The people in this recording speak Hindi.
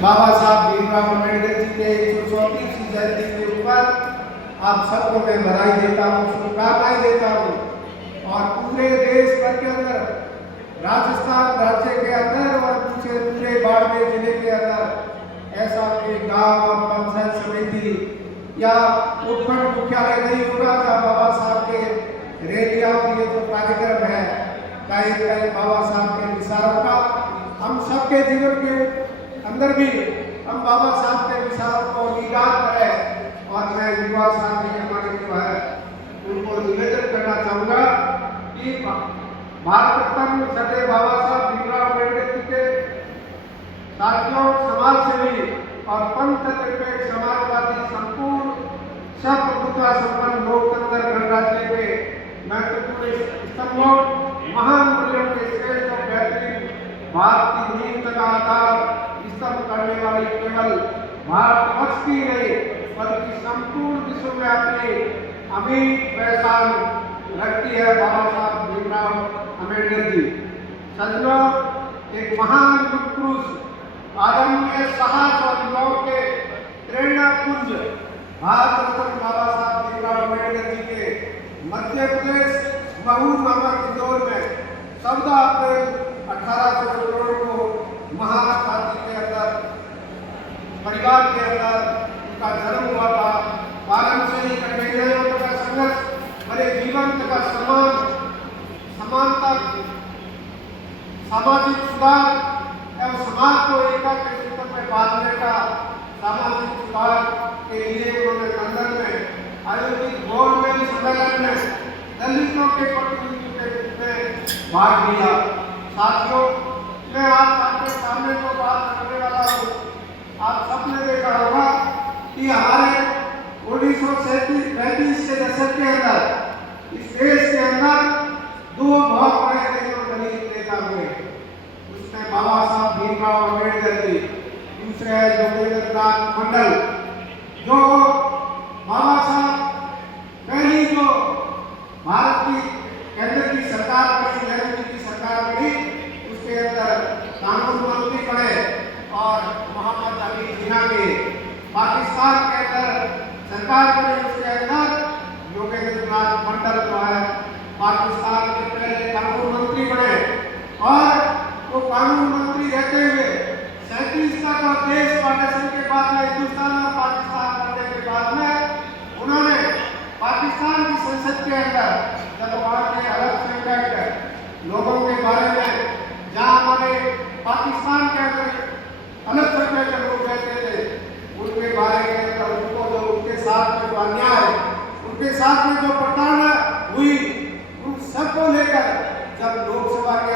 बाबा साहब भीमराव अम्बेडकर जी के 134वीं जयंती के ऊपर आप सबको मैं बधाई देता हूँ, शुभकामनाएं देता हूँ। और पूरे देश भर के अंदर, राजस्थान राज्य के अंदर और पूरे बाड़मेर जिले के अंदर ऐसा कोई गांव और पंचायत समिति या उपखंड मुख्यालय नहीं होगा जहाँ बाबा साहब के रैलियां और ये जो कार्यक्रम है कई बाबा साहब के विचारों का हम सबके जीवन के अंदर भी हम बाबा साहब के विचारों को निगाह करें। और मैं युवा साथी हमारे जो है उनको निवेदन करना चाहूँगा कि भारत रत्न सदैव बाबा साहब भीमराव अम्बेडकर जी के साथियों, समाज सेवी और पंथ निरपेक्ष समाजवादी संपूर्ण प्रभुत्व संपन्न लोकतंत्र गणराज्य के महत्वपूर्ण स्तंभों, महान मूल्यों के श्रेष्ठ और बेहतरीन भारत की नींव का आधार स्तंभ करने वाली केवल भारतवर्ष की नहीं बल्कि संपूर्ण विश्व में अपनी अमिट पहचान रखती है बाबा साहब भीमराव अम्बेडकर जी। सज्जनों, एक महान पुरुष, आदरणीय साहस और युवाओं के प्रेरणा पुंज भारत रत्न बाबा साहब भीमराव अम्बेडकर जी के मध्य प्रदेश महू नामक इंदौर में 14 अप्रैल 1800 को महाखाती के अंदर परिवार के अंदर उनका जन्म हुआ था। बालन से ही कठिनाइयों का संघर्ष, हमारे जीवन का सम्मान, समानता, सामाजिक सुधार एवं समाज को एकता के सूत्र में बांधने का सामाजिक सुधार के लिए उन्होंने लंदन में आयोजित गोल्डमेन सम्मेलन में दलितों के प्रतिनिधित्व के रूप में भाग लिया। साथियों, मैं आज आपके सामने जो बात करने वाला हूँ, आप सबने देखा होगा कि हमारे 1937 के दशक के अंदर इस देश के अंदर दो बहुत बड़े दलित नेता हुए। उसमें बाबा साहब भीमराव अम्बेडकर जी, दूसरे है योगेंद्र नाथ मंडल। जो बाबा साहब पहली जो भारत की केंद्र की सरकार बनी, नेहरू जी की सरकार बनी, उसके अंदर कानून मंत्री बने और मोहम्मद अली जिन्ना के पाकिस्तान के अंदर सरकार बनी, उसके अंदर योगेंद्र नाथ मंडल जो है पाकिस्तान के पहले कानून मंत्री बने। और वो कानून मंत्री रहते हुए 37 तक और देश पार्टीशन के बाद में, हिंदुस्तान और पाकिस्तान बनने के बाद में, उन्होंने पाकिस्तान की संसद के अंदर जब वहाँ के अल्पसंख्यक लोगों के बारे में, जहाँ हमारे पाकिस्तान के अंदर अल्पसंख्यक लोग रहते थे, उनके बारे में अंदर उनको जो उनके साथ में जो अन्याय, उनके साथ में जो प्रताड़ना हुई, उन सबको लेकर जब लोकसभा के